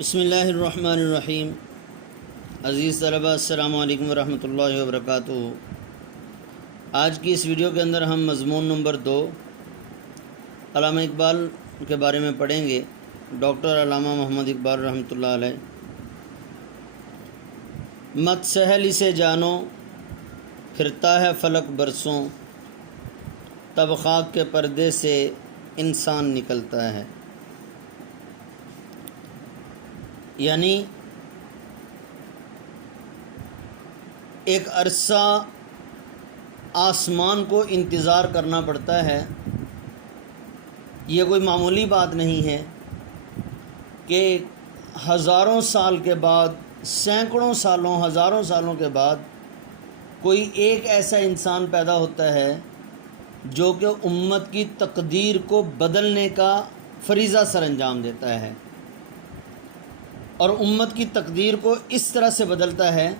بسم اللہ الرحمن الرحیم۔ عزیز طلبہ، السلام علیکم ورحمۃ اللہ وبرکاتہ۔ آج کی اس ویڈیو کے اندر ہم مضمون نمبر 2 علامہ اقبال کے بارے میں پڑھیں گے۔ ڈاکٹر علامہ محمد اقبال رحمۃ اللہ علیہ۔ مت سہل اسے جانو، پھرتا ہے فلک برسوں، تب خاک کے پردے سے انسان نکلتا ہے۔ یعنی ایک عرصہ آسمان کو انتظار کرنا پڑتا ہے۔ یہ کوئی معمولی بات نہیں ہے کہ ہزاروں سال کے بعد، سینکڑوں سالوں، ہزاروں سالوں کے بعد کوئی ایک ایسا انسان پیدا ہوتا ہے جو کہ امت کی تقدیر کو بدلنے کا فریضہ سر انجام دیتا ہے، اور امت کی تقدیر کو اس طرح سے بدلتا ہے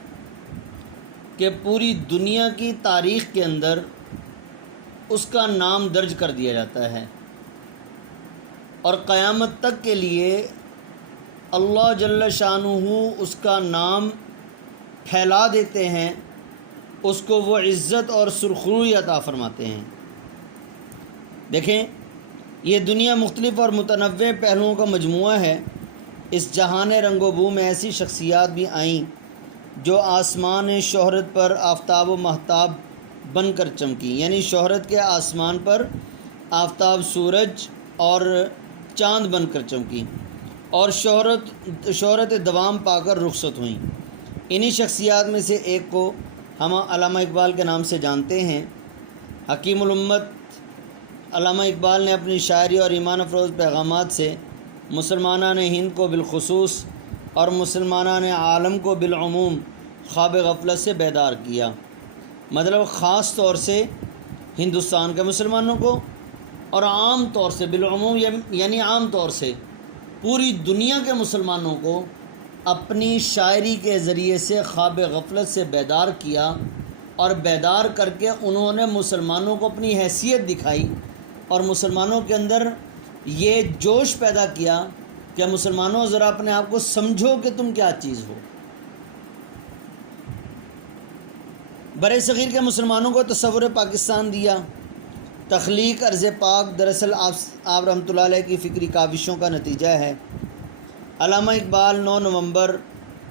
کہ پوری دنیا کی تاریخ کے اندر اس کا نام درج کر دیا جاتا ہے، اور قیامت تک کے لیے اللہ جل شانہ اس کا نام پھیلا دیتے ہیں، اس کو وہ عزت اور سرخروئی عطا فرماتے ہیں۔ دیکھیں، یہ دنیا مختلف اور متنوع پہلوؤں کا مجموعہ ہے۔ اس جہان رنگ و بو میں ایسی شخصیات بھی آئیں جو آسمان شہرت پر آفتاب و مہتاب بن کر چمکیں، یعنی شہرت کے آسمان پر آفتاب، سورج اور چاند بن کر چمکیں، اور شہرت دوام پا کر رخصت ہوئیں۔ انہی شخصیات میں سے ایک کو ہم علامہ اقبال کے نام سے جانتے ہیں۔ حکیم الامت علامہ اقبال نے اپنی شاعری اور ایمان افروز پیغامات سے مسلمانان ہند کو بالخصوص اور مسلمانان عالم کو بالعموم خواب غفلت سے بیدار کیا۔ مطلب خاص طور سے ہندوستان کے مسلمانوں کو، اور عام طور سے بالعموم یعنی عام طور سے پوری دنیا کے مسلمانوں کو اپنی شاعری کے ذریعے سے خواب غفلت سے بیدار کیا، اور بیدار کر کے انہوں نے مسلمانوں کو اپنی حیثیت دکھائی، اور مسلمانوں کے اندر یہ جوش پیدا کیا کہ مسلمانوں ذرا اپنے آپ کو سمجھو کہ تم کیا چیز ہو۔ برِ صغیر کے مسلمانوں کو تصور پاکستان دیا۔ تخلیق ارض پاک دراصل آپ رحمۃ اللہ علیہ کی فکری کاوشوں کا نتیجہ ہے۔ علامہ اقبال 9 نومبر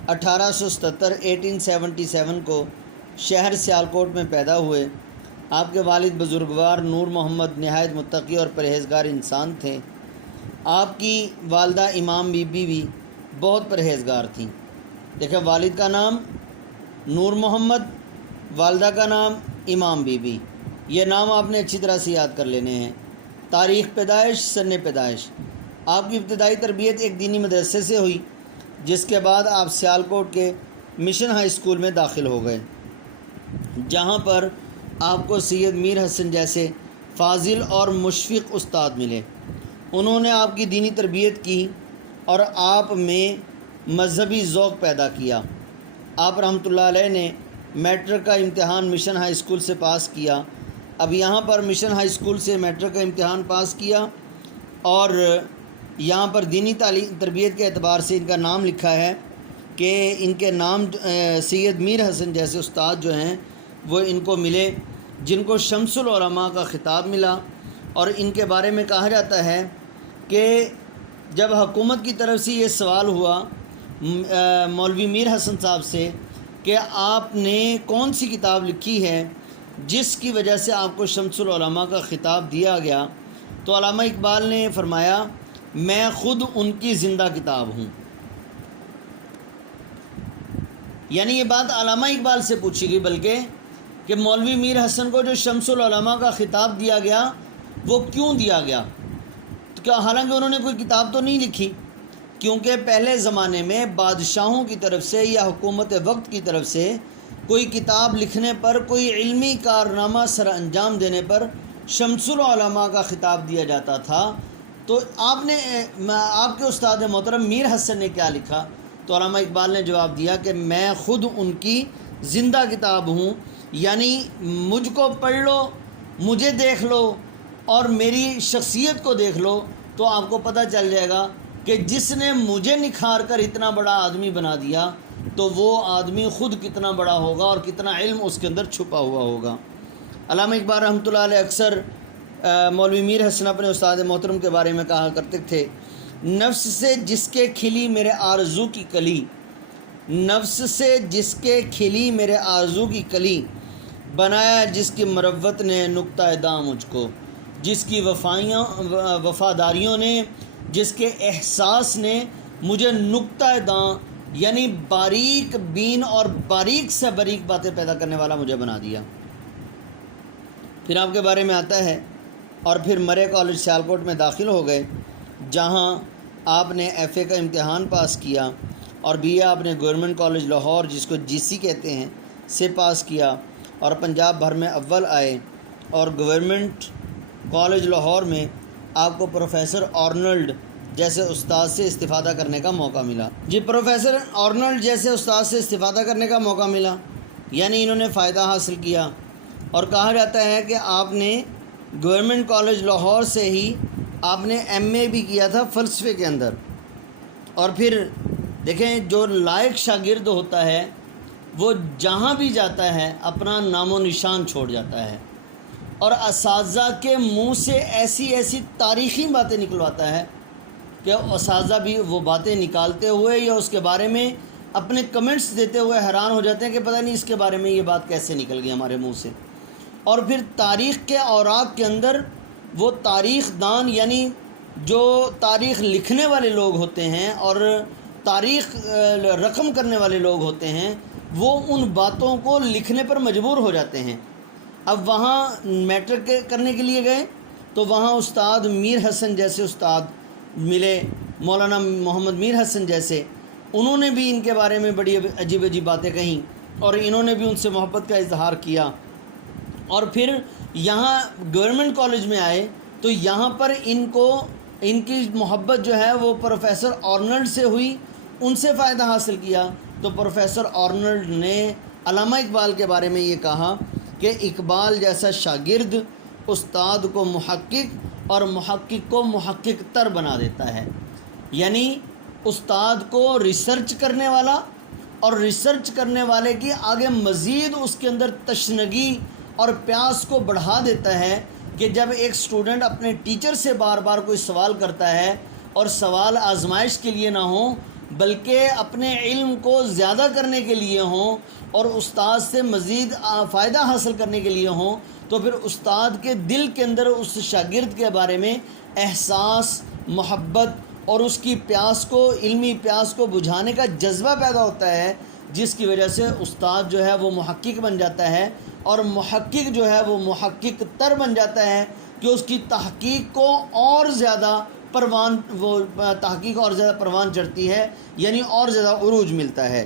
1877 کو شہر سیالکوٹ میں پیدا ہوئے۔ آپ کے والد بزرگوار نور محمد نہایت متقی اور پرہیزگار انسان تھے۔ آپ کی والدہ امام بی بی بھی بہت پرہیزگار تھیں۔ دیکھیں، والد کا نام نور محمد، والدہ کا نام امام بی بی، یہ نام آپ نے اچھی طرح سے یاد کر لینے ہیں۔ تاریخ پیدائش، سن پیدائش۔ آپ کی ابتدائی تربیت ایک دینی مدرسے سے ہوئی، جس کے بعد آپ سیالکوٹ کے مشن ہائی اسکول میں داخل ہو گئے، جہاں پر آپ کو سید میر حسن جیسے فاضل اور مشفق استاد ملے۔ انہوں نے آپ کی دینی تربیت کی اور آپ میں مذہبی ذوق پیدا کیا۔ آپ رحمۃ اللہ علیہ نے میٹرک کا امتحان مشن ہائی اسکول سے پاس کیا۔ اب یہاں پر مشن ہائی اسکول سے میٹرک کا امتحان پاس کیا، اور یہاں پر دینی تربیت کے اعتبار سے ان کا نام لکھا ہے کہ ان کے نام سید میر حسن جیسے استاد جو ہیں وہ ان کو ملے، جن کو شمس العلماء کا خطاب ملا۔ اور ان کے بارے میں کہا جاتا ہے کہ جب حکومت کی طرف سے یہ سوال ہوا مولوی میر حسن صاحب سے کہ آپ نے کون سی کتاب لکھی ہے جس کی وجہ سے آپ کو شمس العلماء کا خطاب دیا گیا، تو علامہ اقبال نے فرمایا، میں خود ان کی زندہ کتاب ہوں۔ یعنی یہ بات علامہ اقبال سے پوچھی گئی، بلکہ کہ مولوی میر حسن کو جو شمس العلماء کا خطاب دیا گیا وہ کیوں دیا گیا؟ تو کیا حالانکہ انہوں نے کوئی کتاب تو نہیں لکھی، کیونکہ پہلے زمانے میں بادشاہوں کی طرف سے یا حکومت وقت کی طرف سے کوئی کتاب لکھنے پر، کوئی علمی کارنامہ سر انجام دینے پر شمس العلماء کا خطاب دیا جاتا تھا۔ تو آپ کے استاد محترم میر حسن نے کیا لکھا؟ تو علامہ اقبال نے جواب دیا کہ میں خود ان کی زندہ کتاب ہوں، یعنی مجھ کو پڑھ لو، مجھے دیکھ لو اور میری شخصیت کو دیکھ لو تو آپ کو پتہ چل جائے گا کہ جس نے مجھے نکھار کر اتنا بڑا آدمی بنا دیا تو وہ آدمی خود کتنا بڑا ہوگا اور کتنا علم اس کے اندر چھپا ہوا ہوگا۔ علامہ اقبال رحمۃ اللہ علیہ اکثر مولوی میر حسن اپنے استاد محترم کے بارے میں کہا کرتے تھے، نفس سے جس کے کھلی میرے آرزو کی کلی، نفس سے جس کے کھلی میرے آرزو کی کلی، بنایا جس کی مروت نے نقطہ داں مجھ کو، جس کی وفاداریوں نے، جس کے احساس نے مجھے نقطہ داں یعنی باریک بین اور باریک سے باریک باتیں پیدا کرنے والا مجھے بنا دیا۔ پھر آپ کے بارے میں آتا ہے اور پھر مرے کالج سیالکوٹ میں داخل ہو گئے، جہاں آپ نے ایف اے کا امتحان پاس کیا، اور بی اے آپ نے گورنمنٹ کالج لاہور جس کو جی سی کہتے ہیں سے پاس کیا، اور پنجاب بھر میں اول آئے، اور گورنمنٹ کالج لاہور میں آپ کو پروفیسر آرنلڈ جیسے استاد سے استفادہ کرنے کا موقع ملا۔ جی، پروفیسر آرنلڈ جیسے استاد سے استفادہ کرنے کا موقع ملا، یعنی انہوں نے فائدہ حاصل کیا، اور کہا جاتا ہے کہ آپ نے گورنمنٹ کالج لاہور سے ہی آپ نے ایم اے بھی کیا تھا فلسفے کے اندر۔ اور پھر دیکھیں، جو لائق شاگرد ہوتا ہے وہ جہاں بھی جاتا ہے اپنا نام و نشان چھوڑ جاتا ہے، اور اساتذہ کے منہ سے ایسی ایسی تاریخی باتیں نکلواتا ہے کہ اساتذہ بھی وہ باتیں نکالتے ہوئے یا اس کے بارے میں اپنے کمنٹس دیتے ہوئے حیران ہو جاتے ہیں کہ پتہ نہیں اس کے بارے میں یہ بات کیسے نکل گئی ہمارے منہ سے۔ اور پھر تاریخ کے اوراق کے اندر وہ تاریخ دان یعنی جو تاریخ لکھنے والے لوگ ہوتے ہیں اور تاریخ رقم کرنے والے لوگ ہوتے ہیں، وہ ان باتوں کو لکھنے پر مجبور ہو جاتے ہیں۔ اب وہاں میٹرک کرنے کے لیے گئے تو وہاں استاد میر حسن جیسے استاد ملے، مولانا محمد میر حسن جیسے، انہوں نے بھی ان کے بارے میں بڑی عجیب عجیب باتیں کہیں، اور انہوں نے بھی ان سے محبت کا اظہار کیا۔ اور پھر یہاں گورنمنٹ کالج میں آئے تو یہاں پر ان کی محبت جو ہے وہ پروفیسر آرنلڈ سے ہوئی، ان سے فائدہ حاصل کیا۔ تو پروفیسر آرنلڈ نے علامہ اقبال کے بارے میں یہ کہا کہ اقبال جیسا شاگرد استاد کو محقق اور محقق کو محقق تر بنا دیتا ہے، یعنی استاد کو ریسرچ کرنے والا اور ریسرچ کرنے والے کی آگے مزید اس کے اندر تشنگی اور پیاس کو بڑھا دیتا ہے کہ جب ایک اسٹوڈنٹ اپنے ٹیچر سے بار بار کوئی سوال کرتا ہے اور سوال آزمائش کے لیے نہ ہوں بلکہ اپنے علم کو زیادہ کرنے کے لیے ہوں اور استاد سے مزید فائدہ حاصل کرنے کے لیے ہوں، تو پھر استاد کے دل کے اندر اس شاگرد کے بارے میں احساس، محبت اور اس کی پیاس کو، علمی پیاس کو بجھانے کا جذبہ پیدا ہوتا ہے، جس کی وجہ سے استاد جو ہے وہ محقق بن جاتا ہے، اور محقق جو ہے وہ محقق تر بن جاتا ہے کہ اس کی تحقیق کو اور زیادہ پروان چڑھتی ہے، یعنی اور زیادہ عروج ملتا ہے۔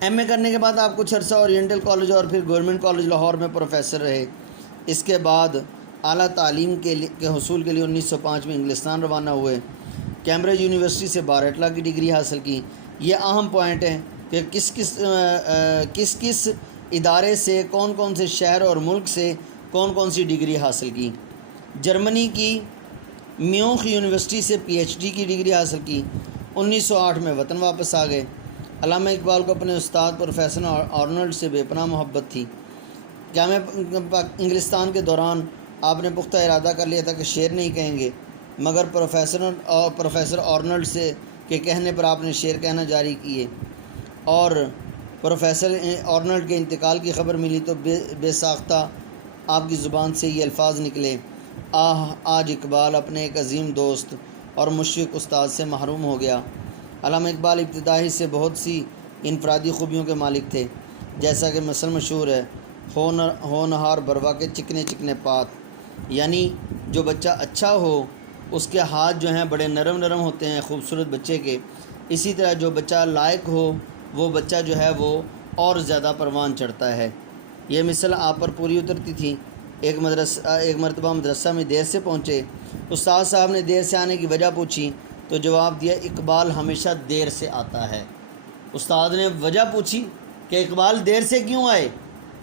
ایم اے کرنے کے بعد آپ کچھ عرصہ اورینٹل کالج اور پھر گورنمنٹ کالج لاہور میں پروفیسر رہے۔ اس کے بعد اعلیٰ تعلیم کے حصول کے لیے 1905 میں انگلستان روانہ ہوئے، کیمبرج یونیورسٹی سے بارٹلہ کی ڈگری حاصل کی۔ یہ اہم پوائنٹ ہے کہ کس کس ادارے سے، کون کون سے شہر اور ملک سے کون کون سی ڈگری حاصل کی۔ جرمنی کی میونخ یونیورسٹی سے پی ایچ ڈی کی ڈگری حاصل کی۔ 1908 میں وطن واپس آ گئے۔ علامہ اقبال کو اپنے استاد پروفیسر آرنلڈ سے بے پناہ محبت تھی۔ جامعہ انگلستان کے دوران آپ نے پختہ ارادہ کر لیا تھا کہ شعر نہیں کہیں گے، مگر پروفیسر آرنلڈ سے کے کہنے پر آپ نے شعر کہنا جاری کیے، اور پروفیسر آرنلڈ کے انتقال کی خبر ملی تو بے ساختہ آپ کی زبان سے یہ الفاظ نکلے، آج اقبال اپنے ایک عظیم دوست اور مشفق استاد سے محروم ہو گیا۔ علامہ اقبال ابتدائی سے بہت سی انفرادی خوبیوں کے مالک تھے، جیسا کہ مثل مشہور ہے، ہونہار بروا کے چکنے چکنے پات، یعنی جو بچہ اچھا ہو اس کے ہاتھ جو ہیں بڑے نرم نرم ہوتے ہیں خوبصورت بچے کے، اسی طرح جو بچہ لائق ہو وہ بچہ جو ہے وہ اور زیادہ پروان چڑھتا ہے۔ یہ مثل آپ پر پوری اترتی تھی۔ ایک مرتبہ مدرسہ میں دیر سے پہنچے، استاد صاحب نے دیر سے آنے کی وجہ پوچھی تو جواب دیا، اقبال ہمیشہ دیر سے آتا ہے۔ استاد نے وجہ پوچھی کہ اقبال دیر سے کیوں آئے،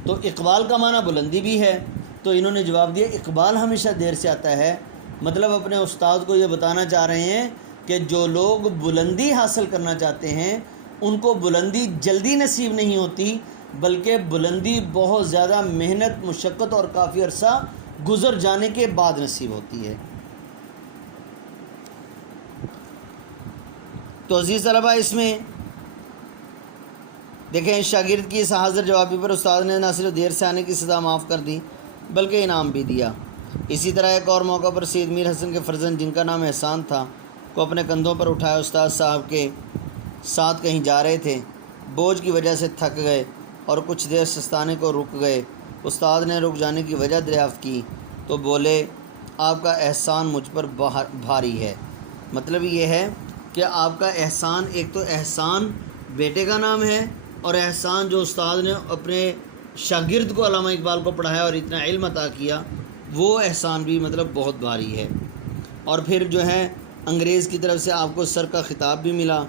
تو اقبال کا معنی بلندی بھی ہے، تو انہوں نے جواب دیا، اقبال ہمیشہ دیر سے آتا ہے مطلب اپنے استاد کو یہ بتانا چاہ رہے ہیں کہ جو لوگ بلندی حاصل کرنا چاہتے ہیں ان کو بلندی جلدی نصیب نہیں ہوتی، بلکہ بلندی بہت زیادہ محنت، مشقت اور کافی عرصہ گزر جانے کے بعد نصیب ہوتی ہے۔ تو عزیز طلبہ، اس میں دیکھیں شاگرد کی اس حاضر جوابی پر استاد نے نہ صرف دیر سے آنے کی سزا معاف کر دی بلکہ انعام بھی دیا۔ اسی طرح ایک اور موقع پر سید میر حسن کے فرزند جن کا نام احسان تھا کو اپنے کندھوں پر اٹھایا استاد صاحب کے ساتھ کہیں جا رہے تھے، بوجھ کی وجہ سے تھک گئے اور کچھ دیر سستانے کو رک گئے۔ استاد نے رک جانے کی وجہ دریافت کی تو بولے آپ کا احسان مجھ پر بھاری ہے۔ مطلب یہ ہے کہ آپ کا احسان، ایک تو احسان بیٹے کا نام ہے، اور احسان جو استاد نے اپنے شاگرد کو، علامہ اقبال کو پڑھایا اور اتنا علم عطا کیا، وہ احسان بھی مطلب بہت بھاری ہے۔ اور پھر جو ہے انگریز کی طرف سے آپ کو سر کا خطاب بھی ملا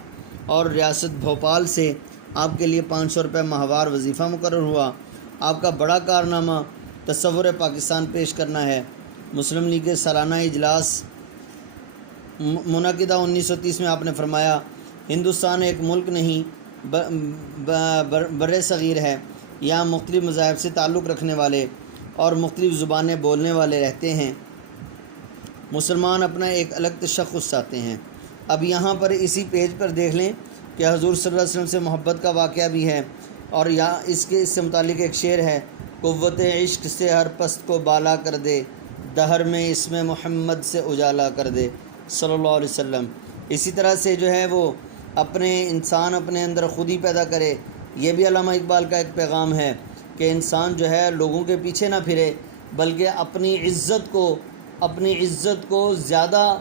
اور ریاست بھوپال سے آپ کے لیے 500 روپے ماہوار وظیفہ مقرر ہوا۔ آپ کا بڑا کارنامہ تصور پاکستان پیش کرنا ہے۔ مسلم لیگ کے سالانہ اجلاس منعقدہ 1930 میں آپ نے فرمایا ہندوستان ایک ملک نہیں بر صغیر ہے، یہاں مختلف مذاہب سے تعلق رکھنے والے اور مختلف زبانیں بولنے والے رہتے ہیں، مسلمان اپنا ایک الگ تشخص چاہتے ہیں۔ اب یہاں پر اسی پیج پر دیکھ لیں کہ حضور صلی اللہ علیہ وسلم سے محبت کا واقعہ بھی ہے، اور یہاں اس سے متعلق ایک شعر ہے، قوت عشق سے ہر پست کو بالا کر دے، دہر میں اس میں محمد سے اجالا کر دے صلی اللہ علیہ وسلم۔ اسی طرح سے جو ہے وہ انسان اپنے اندر خود ہی پیدا کرے، یہ بھی علامہ اقبال کا ایک پیغام ہے کہ انسان جو ہے لوگوں کے پیچھے نہ پھرے، بلکہ اپنی عزت کو زیادہ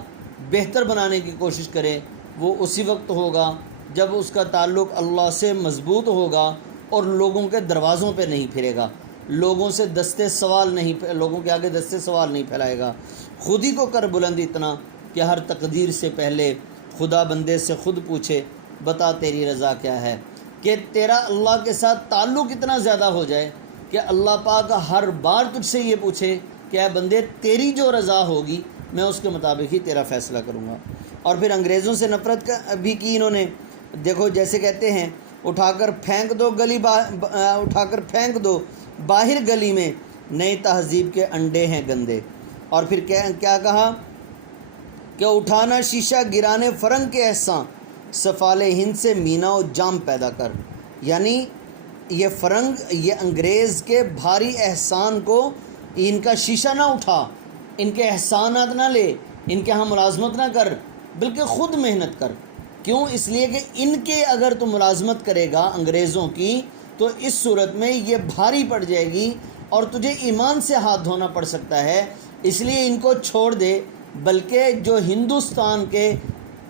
بہتر بنانے کی کوشش کرے۔ وہ اسی وقت ہوگا جب اس کا تعلق اللہ سے مضبوط ہوگا اور لوگوں کے دروازوں پہ نہیں پھرے گا، لوگوں کے آگے دستے سوال نہیں پھیلائے گا۔ خود ہی کو کر بلند اتنا کہ ہر تقدیر سے پہلے خدا بندے سے خود پوچھے بتا تیری رضا کیا ہے، کہ تیرا اللہ کے ساتھ تعلق اتنا زیادہ ہو جائے کہ اللہ پاک ہر بار تجھ سے یہ پوچھے کہ اے بندے تیری جو رضا ہوگی میں اس کے مطابق ہی تیرا فیصلہ کروں گا۔ اور پھر انگریزوں سے نفرت بھی کی انہوں نے، دیکھو جیسے کہتے ہیں اٹھا کر پھینک دو باہر گلی میں، نئی تہذیب کے انڈے ہیں گندے۔ اور پھر کیا کہا کہ اٹھانا شیشہ گرانے فرنگ کے احسان، سفال ہند سے مینا و جام پیدا کر۔ یعنی یہ فرنگ، یہ انگریز کے بھاری احسان کو، ان کا شیشہ نہ اٹھا، ان کے احسانات نہ لے، ان کے ہاں ملازمت نہ کر، بلکہ خود محنت کر۔ کیوں؟ اس لیے کہ ان کے اگر تو ملازمت کرے گا انگریزوں کی تو اس صورت میں یہ بھاری پڑ جائے گی اور تجھے ایمان سے ہاتھ دھونا پڑ سکتا ہے، اس لیے ان کو چھوڑ دے۔ بلکہ جو ہندوستان کے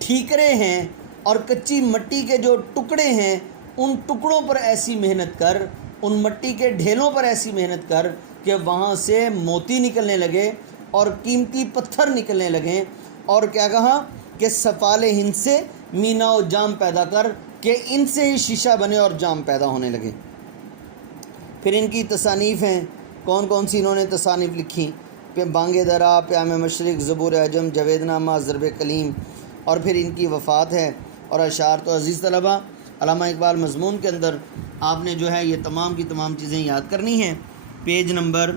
ٹھیکرے ہیں اور کچی مٹی کے جو ٹکڑے ہیں، ان ٹکڑوں پر ایسی محنت کر، ان مٹی کے ڈھیلوں پر ایسی محنت کر کہ وہاں سے موتی نکلنے لگے اور قیمتی پتھر نکلنے لگیں۔ اور کیا کہا کہ سفال ہند سے مینا و جام پیدا کر، کہ ان سے ہی شیشہ بنے اور جام پیدا ہونے لگے۔ پھر ان کی تصانیف ہیں، کون کون سی انہوں نے تصانیف لکھی؟ بانگ درا، پیام مشرق، زبور عجم، جاوید نامہ، ضرب کلیم، اور پھر ان کی وفات ہے اور اشعار۔ تو عزیز طلبہ، علامہ اقبال مضمون کے اندر آپ نے جو ہے یہ تمام کی تمام چیزیں یاد کرنی ہیں۔ پیج نمبر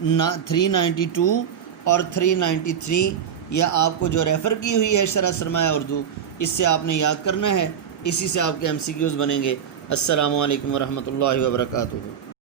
392 اور 393 یہ آپ کو جو ریفر کی ہوئی ہے شرح سرمایہ اردو، اس سے آپ نے یاد کرنا ہے، اسی سے آپ کے MCQs بنیں گے۔ السلام علیکم ورحمۃ اللہ وبرکاتہ۔